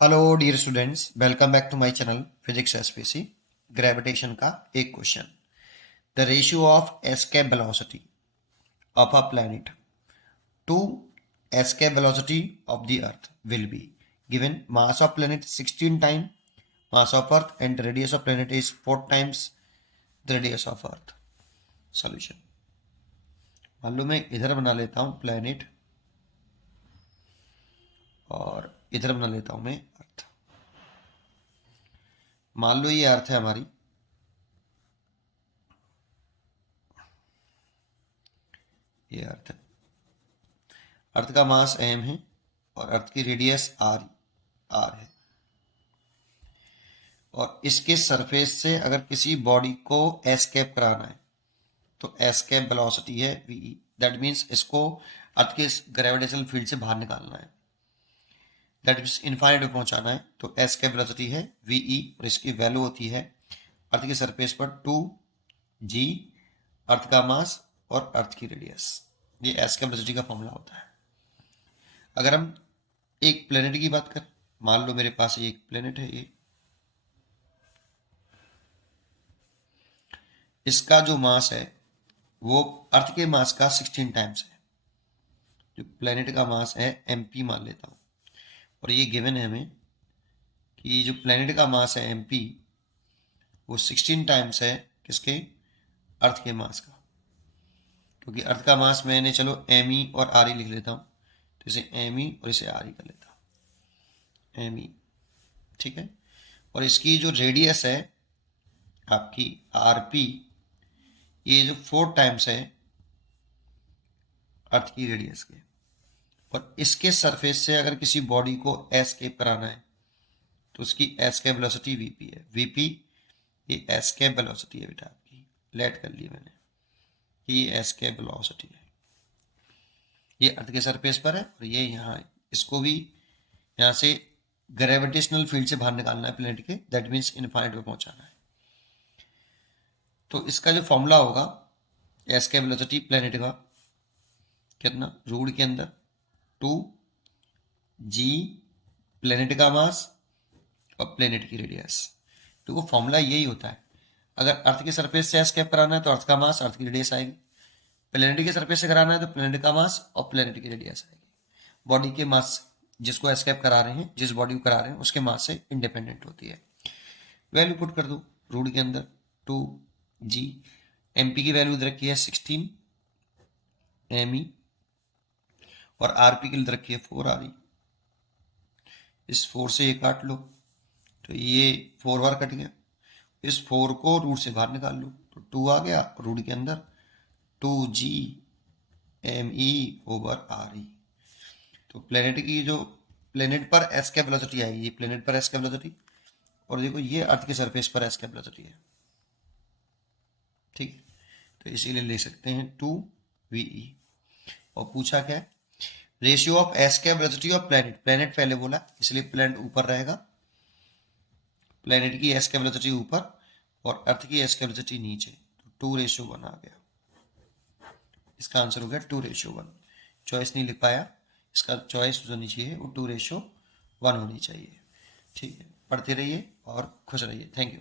Hello dear students, welcome back to my channel physics SPC. Gravitation का एक क्वेश्चन। The ratio of escape velocity of a planet to escape velocity of the earth will be given mass of planet 16 time mass of earth and radius of planet is 4 times the radius of earth. Solution. मान लो मैं इधर बना लेता हूं planet और इधर बना लेता हूं मैं अर्थ। मान लो ये अर्थ है हमारी, ये अर्थ है। अर्थ का मास m है और अर्थ की रेडियस r है। और इसके सरफेस से अगर किसी बॉडी को एस्केप कराना है तो एस्केप वेलोसिटी है वी। दैट मीन्स इसको अर्थ के ग्रेविटेशनल फील्ड से बाहर निकालना है, दैट मीन्स इनफाइनाइट में पहुंचाना है, तो एस्केप वेलोसिटी है वी। और इसकी वैल्यू होती है अर्थ के सरफेस पर 2g, अर्थ का मास और अर्थ की रेडियस। ये एस्केप वेलोसिटी का फॉर्मूला होता है। अगर हम एक प्लेनेट की बात करें, मान लो मेरे पास एक प्लेनेट है, ये इसका जो मास है वो अर्थ के मास का 16 टाइम्स है। जो प्लेनेट का मास है mp मान लेता हूँ, और ये गिवन है हमें कि जो प्लेनेट का मास है mp वो 16 टाइम्स है किसके, अर्थ के मास का। क्योंकि अर्थ का मास मैंने चलो me और re लिख लेता हूँ, तो इसे me और इसे re कर लेता हूँ, me। ठीक है। और इसकी जो रेडियस है आपकी rp, ये जो 4 टाइम्स है अर्थ की रेडियस के। और इसके सरफेस से अगर किसी बॉडी को एस्केप कराना है तो उसकी एस्केप वेलोसिटी वीपी है। वीपी ये एस्केप वेलोसिटी है बेटा आपकी, लेट कर ली मैंने कि ये एस्केप वेलोसिटी है। ये अर्थ के सरफेस पर है और ये यहाँ है। इसको भी यहाँ से ग्रेविटेशनल फील्ड से बाहर निकालना है प्लेनेट के, दैट मीन्स इनफाइनाइट में पहुंचाना है। तो इसका जो फॉर्मूला होगा एस्केप वेलोसिटी प्लेनेट का, कितना, रूट के अंदर 2g प्लेनेट का मास और प्लेनेट की रेडियस। तो वो फॉर्मूला यही होता है। अगर अर्थ के सरफेस से एस्केप कराना है तो अर्थ का मास, अर्थ की रेडियस आएगी। प्लेनेट के सरफेस से कराना है तो प्लेनेट का मास और प्लेनेट की रेडियस आएगी। बॉडी के मास जिसको एस्केप करा रहे हैं, जिस बॉडी को करा रहे हैं, उसके मास से इंडिपेंडेंट होती है। वैल्यू पुट कर दो रूट के अंदर 2g। mp की वैल्यू इधर रखी है 16 me और rp की इधर रखी है 4re। इस 4 से ये काट लो तो ये 4 बार कट गया। इस 4 को रूट से बाहर निकाल लो तो 2 आ गया, रूट के अंदर 2g me ओवर re। तो प्लेनेट की जो प्लेनेट पर एस्केप वेलोसिटी आएगी, ये प्लेनेट पर एस्केप वेलोसिटी, और देखो ये अर्थ के सरफेस पर एस्केप वेलोसिटी है। ठीक है, तो इसीलिए ले सकते हैं 2ve। और पूछा क्या है, ratio of escape velocity of planet. Planet पहले बोला इसलिए प्लेनेट ऊपर रहेगा, प्लेनेट की एस्केप वेलोसिटी ऊपर और अर्थ की एस्केप वेलोसिटी नीचे, तो 2:1 आ गया। इसका आंसर हो गया 2:1। चॉइस नहीं लिख पाया, इसका चॉइस जो नीचे है वो 2:1 होनी चाहिए। ठीक है, पढ़ते रहिए और खुश रहिए। Thank you.